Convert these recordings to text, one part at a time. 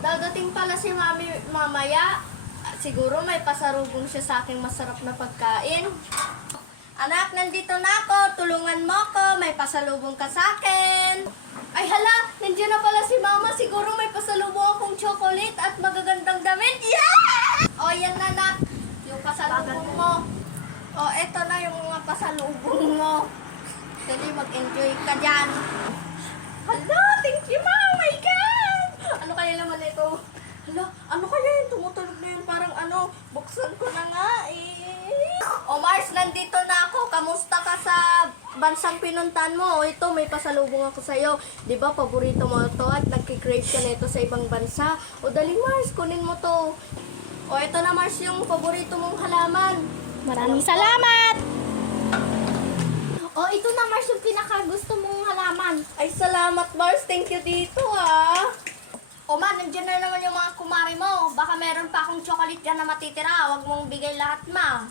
Dadating pala si Mami mamaya. Siguro may pasalubong siya sa aking masarap na pagkain. Anak, nandito na ako. Tulungan mo ako. May pasalubong ka sa akin. Ay hala, nandiyan na pala si Mama. Siguro may pasalubong akong chocolate at magagandang damit. Yeah! O, yan na, Nak. Yung pasalubong mo. O, eto na yung mga pasalubong mo. Dali, mag-enjoy ka dyan. Hala, thank you, Ma. Oh my God! Ano kaya naman ito? Hala, ano kaya yung tumutulog na yun? Parang ano, buksan ko na nga eh. O Mars, nandito na ako. Kamusta ka sa bansang pinuntan mo? O ito, may pasalubong ako sa'yo. Di ba, paborito mo to at nagkikrave ka na ito sa ibang bansa. O dali Mars, kunin mo to. O ito na Mars, yung paborito mong halaman. Maraming salamat! O, ito na Mars yung pinakagusto mong halaman. Ay, salamat Mars. Thank you dito ah. O man, nandiyan na naman yung mga kumari mo. Baka meron pa akong chocolate dyan na matitira. Huwag mong bigay lahat, ma.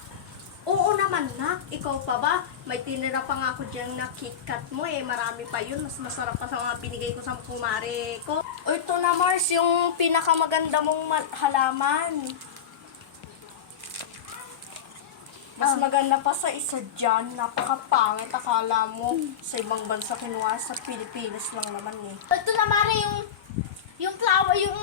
Oo naman, Nak. Ikaw pa ba? May tinira pa nga ako dyan na KitKat mo eh. Marami pa yun. Mas masarap pa sa mga binigay ko sa kumari ko. O ito na, Mars, yung pinakamaganda mong halaman. Mas maganda pa sa isa dyan. Napakapangit. Akala mo sa ibang bansa kinuha. Sa Pilipinas lang naman eh. Ito na Mare, yung flower, yung